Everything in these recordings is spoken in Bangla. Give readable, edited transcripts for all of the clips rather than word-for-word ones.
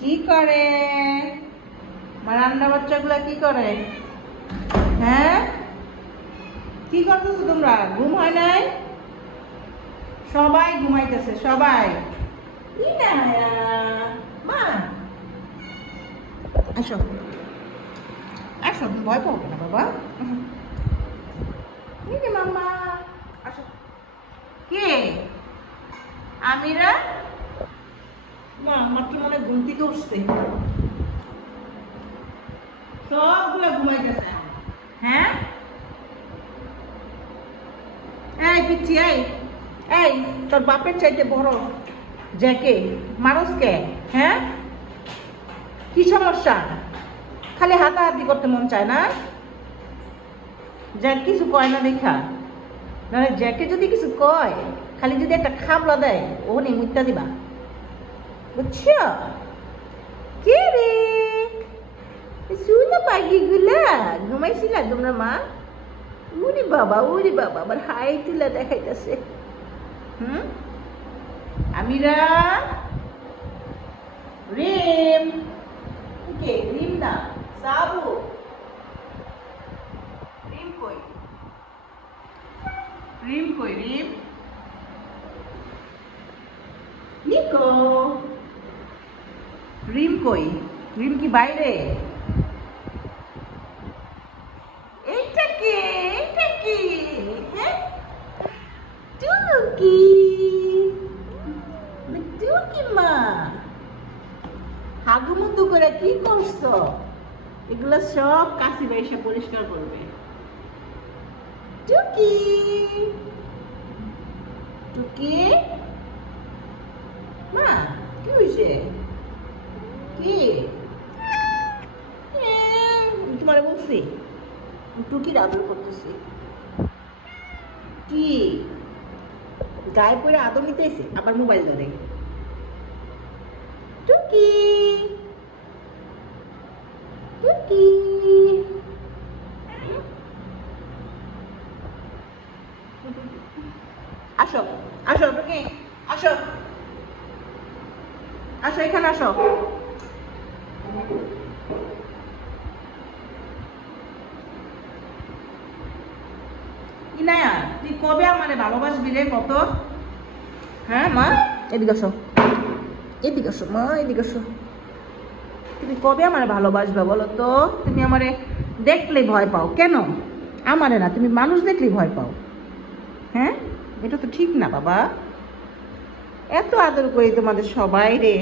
কি করে আমার রান্না বাচ্চাগুলা কি করে? হ্যাঁ, কি করতেছো তোমরা? ঘুম হয় নাই? সবাই ঘুমাইতেছে, সবাই। ইনায়া, মা আসো আসো, তুমি ভয় পাবো না বাবা। এই যে মাম্মা, আসো। কে? আমিরা? মা আমার কি মনে হয় ঘুম থেকে উঠছে, সবগুলো ঘুমাইতেছে। হ্যাঁ, এই পিচ্ছি, এই এই তোর বাপের চাইতে বড় জ্যাকে মানুষ কে? হ্যাঁ, কি সমস্যা? খালি হাতাহাতি করতে মন চায় না? জ্যাক কিছু কয় না দেখা, নাহলে জ্যাকে যদি কিছু কয়, খালি যদি একটা খাবলা দেয় ওখানে মুত্যা দিবা, বুঝছো? কে রে? শুনো পাখিগুলা ঘুমাইছিলা তোমরা মা? উরি বাবা, উরি বাবা, আবার হাই তুলা দেখাইতেছে। হুম, আমিরা, রিম, কে রিম না, সাবু। রিম কই? রিম কই? রিম, নিকো, রিম কই? রিম কি বাইরে? এইটা কে? এইটা কি? হ্যাঁ, টুকি, টুকি মা, হাগুমুতু করে কি করছো? এগুলো সব কাশি বাইসা পরিষ্কার করবে। টুকি, টুকি মা, কি হয়েছে? কি তোমার বলছি টুকির আদর করতেছি? কি গায়ে পরে আদর নিতে এসে আবার মোবাইল ধরে? টুকি, টুকি, আসো আসো টুকি, আসো আসো, এখানে আসো। ইনায়া, তুই কবে আমারে ভালোবাসবি রে? কত? হ্যাঁ মা, এদিকে আসো, এদিকে আসো মা, এদিকে আসো। তুমি কবে আমারে ভালোবাসবে বলো তো? তুমি আমারে দেখলেই ভয় পাও কেন? আমারে না, তুমি মানুষ দেখলেই ভয় পাও। হ্যাঁ, এটা তো ঠিক না বাবা। এত আদর করি তোমাদের সবাই রে,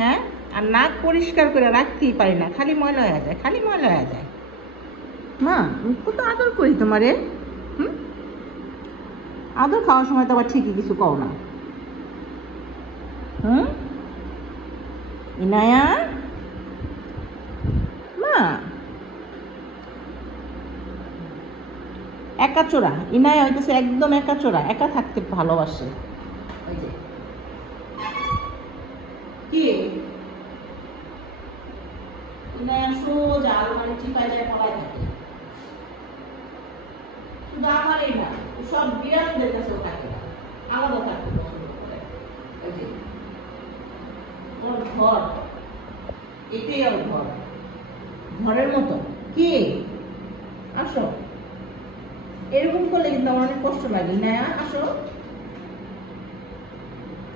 হ্যাঁ, আর নাক পরিষ্কার করে রাখতেই পারি না, খালি ময়লা হয়ে যায়, খালি ময়লা হয়ে যায়। মা আমি কত আদর করি তোমারে। হুম, আদর খাওয়ার সময় তো আবার ঠিকই কিছু কও না। হুম, ইনায়া মা, একাচোরা ইনায়া হইতেছে একদম একাচোরা, একা থাকতে ভালোবাসে। ওই যে কি ইনায়া সোজা আলমারি চিপায় যায় পালায় থাকে, শুধু আমারই না, ও সব বিড়ালদের কাছেও থাকে না, আলাদা থাকতে পছন্দ করে। ওই যে ওর ঘর, এটাই ওর ঘর, ঘরের মতো। কি আসো, এরকম করলে কিন্তু আমার অনেক কষ্ট লাগে না। আসো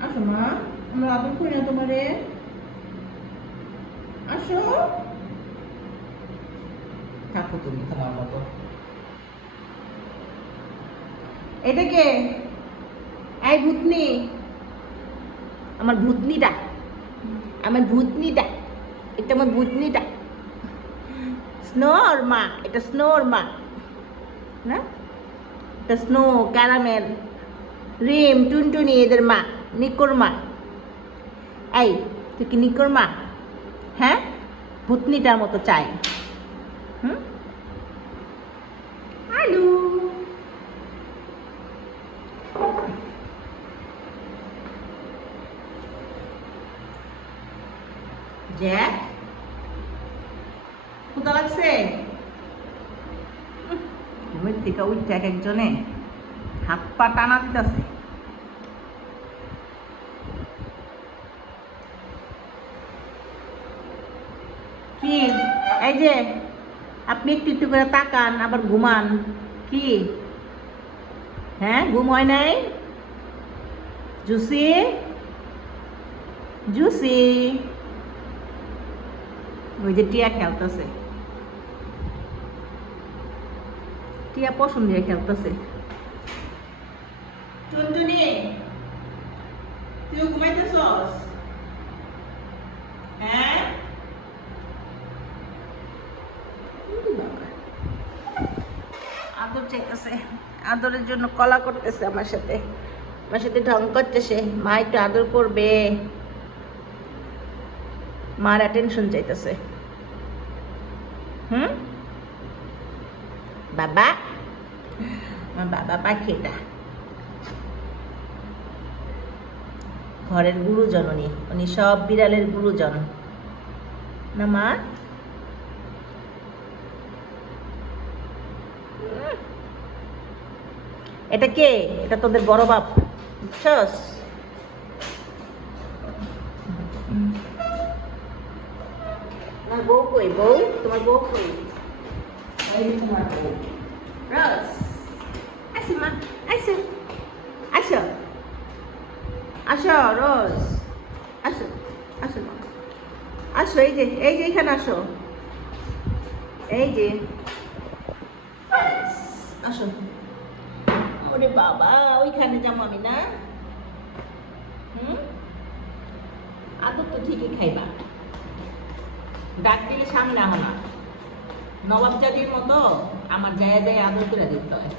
আসো মা, আমরা আদর করি না তোমারে? আসো, থাকো তুমি তোমার মতো। এটা কে? এই ভূতনি, আমার ভূতনিটা, আমার ভূতনিটা, এটা আমার ভূতনিটা। স্নোর মা, এটা স্নোর মা না, এটা স্নো, ক্যারামেল, রিম, টুনটুনি এদের মা, নিকোর মা। এই তুই কি নিকোর মা? হ্যাঁ, ভূতনিটার মতো চাই। হুম, আলু, জ্যাক, ক্ষুধা লাগছে? ঘুমের থেকে উঠতে এক একজনে হাত পা টানা দিতেছে। এই যে আপনি একটু একটু করে তাকান আবার ঘুমান কি? হ্যাঁ, ঘুম হয় নাই? জুসি জুসি ওই যে টিয়া খেলতেছে, টিয়া পছন্দ দিয়ে খেলতেছে। টুনটুনি তুই ঘুমাইতেছস? হ্যাঁ, আদর চাইতেছে, আদরের জন্য কলা করতেছে আমার সাথে, আমার সাথে ঢং করতেছে। মা একটু আদর করবে, মার অ্যাটেনশন চাইতেছে। হুম, বাবা, আমার বাবা পাখিটা ঘরের গুরুজন, উনি সব বিড়ালের গুরুজন না মা? এটা কে? এটা তোদের বড় বাপ, বুঝছস? তোমার বউ কই? বউ, তোমার বউ কই? এই যে তোমার বউ রস। আসো মা, আসো, আসো, আসো রোজ, আসো, আসো মা, আসো। এই যে, এই যে এখানে আসো, এই যে আসো। ওরে বাবা, ওইখানে যাবো আমি না? হুম, আদর তো ঠিকই খাইবা, ডাক দিলে সামনে আহ না। নবাবজাদির মতো আমার যায় যায় আদর করে দিতে হয়,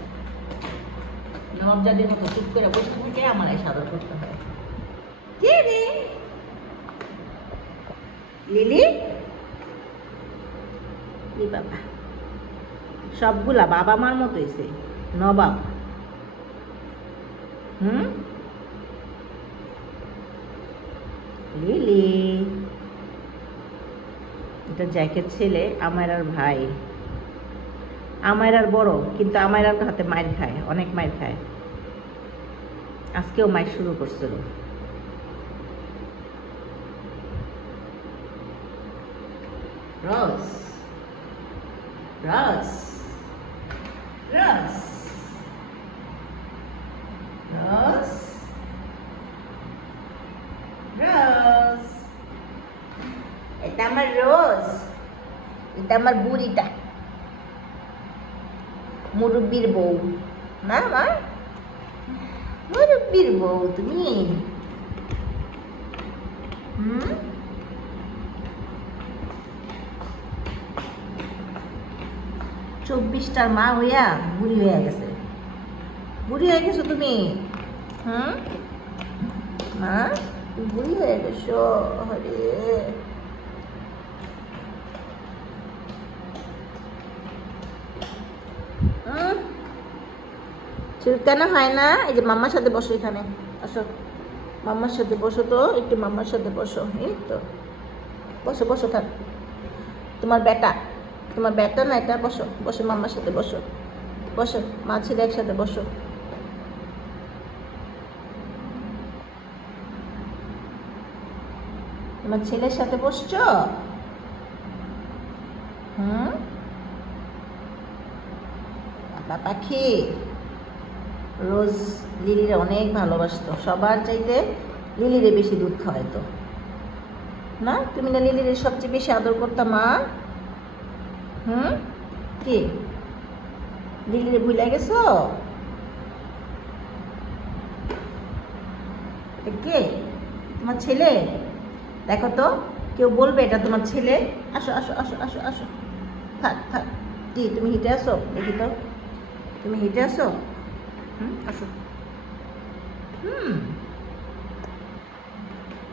নবাবজাদির মতো চুপ করে বসে থেকে আমার এই আদর করতে হয়। কে রে? লিলি, লি বাবা, সবগুলা বাবা মার মতো হয়েছে, নবাব। হুম, লিলি, এটা জ্যাকের ছেলে, আমার আর ভাই, আমার আর বড়, কিন্তু আমার আর হাতে মাইর খায়, অনেক মাইর খায়। আজকেও মাইর শুরু করছিল। রস, রস, রস, রস, রস, এটা আমার রোজ, এটা আমার বুড়িটা, মুরব্বির বউ না মা? মুরব্বির বউ তুমি। হুম, 24টার মা হইয়া বুড়ি হয়ে গেছে, বুড়ি হয়ে গেছো তুমি। হুম, মা তুমি বুড়ি হয়ে গেছো। আরে চুলকানো হয় না? এই যে মাম্মার সাথে বসো, এখানে আসো, মাম্মার সাথে বসো তো, একটু মাম্মার সাথে বসো। এই তো বসো, বসো থাক, তোমার বেটা, তোমার বেটা না এটা, বসো, বসো মাম্মার সাথে বসো, বসো, মা ছেলে একসাথে বসো। তোমার ছেলের সাথে বসছো? হুম, বাবা পাখি। রোজ লিলিরে অনেক ভালোবাসতো, সবার চাইতে লিলিরে বেশি দুধ খাওয়াইতো না? তুমি না লিলিরে সবচেয়ে বেশি আদর করতাম মা? হুম, কি লিলিরে ভুলে গেছো? কে? তোমার ছেলে? দেখো তো, কেউ বলবে এটা তোমার ছেলে? আসো, আসো, আসো, আসো, আসো, থাক থাক। কি তুমি হিটে আসো? দেখি তো, তুমি হিটে আসো। হুম, আসো। হুম,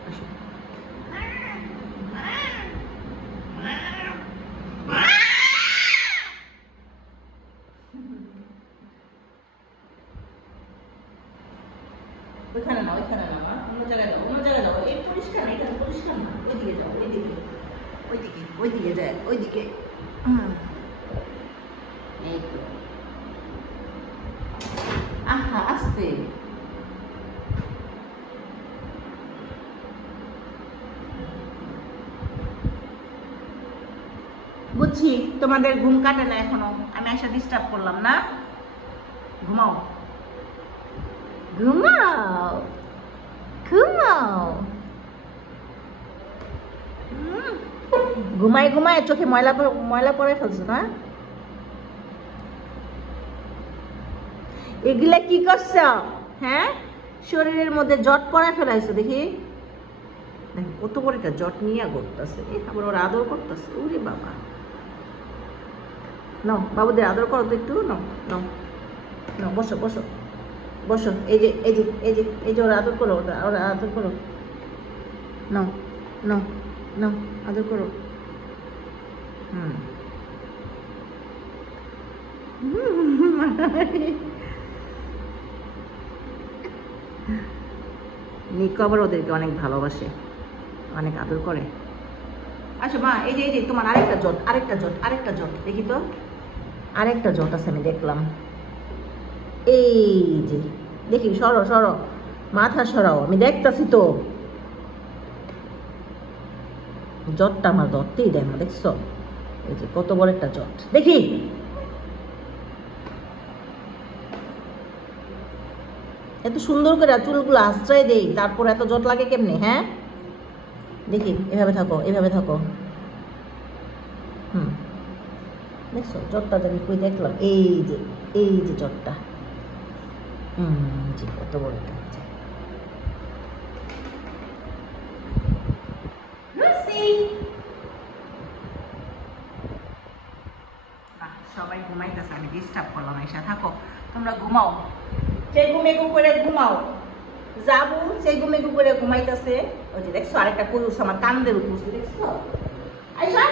আসো। ওইখানে না, ওইখানে না মা, অন্য জায়গায় যাও, অন্য জায়গায় যাও। এই পরিষ্কার না, এখানে পরিষ্কার না, ওইদিকে যাও, ওইদিকে, ওইদিকে, ওইদিকে যায়, ওইদিকে। হুম, এই তো। আহা, আস্তে। বুঝছি তোমাদের ঘুম কাটে না এখনো, আমি এসে ডিস্টার্ব করলাম না। ঘুমাও ঘুমাও ঘুমাও। ঘুমায় ঘুমায় চোখে ময়লা ময়লা পড়ে ফেলছো না? এগুলা কি করছ? হ্যাঁ, শরীরের মধ্যে জট পড়ায় ফেলাইছো দেখি। দেখ কত বড় একটা জট নিয়ে করতেছে, আবার ওরা আদর করতেছে। ওরে বাবা, নাও বাবুদের আদর করো তো একটু। নাও নাও নাও, বসো বসো বসো। এই যে এই যে এই যে এই যে ওরা আদর করো, ওরা আদর করো। নাও নাও নাও, আদর করো। নিকো আবার ওদেরকে অনেক ভালোবাসে, অনেক আদর করে। আচ্ছা মা, এই যে তোমার আরেকটা জট, আরেকটা জট, আরেকটা জট দেখি তো। আরেকটা জট আছে, আমি দেখলাম। এই যে দেখি, সরো সরো, মাথা সরাও, আমি দেখতাছি তো। জটটা আমার ধরতেই দেয় না, দেখছো? এই যে কত বড় একটা জট দেখি। এত সুন্দর করে চুলগুলো আশ্রয় দেই, তারপর এত জট লাগে কেমনে? হ্যাঁ দেখি, এভাবে থাকো, এভাবে থাকো। দেখছো জটটা জানি কই দেখলাম? এই যে জটটা। জি, কত বড় একটা। সবাই ঘুমাইতেছে, আমি ডিস্টার্ব করলাম। এসে থাকো, তোমরা ঘুমাও, সেই ঘুমেগু করে ঘুমাও। যাবো সেই ঘুমেগু করে ঘুমাইতেছে। ওই যে দেখছো আরেকটা পুরুষ আমার কান্দের উপর, দেখছো? আইসা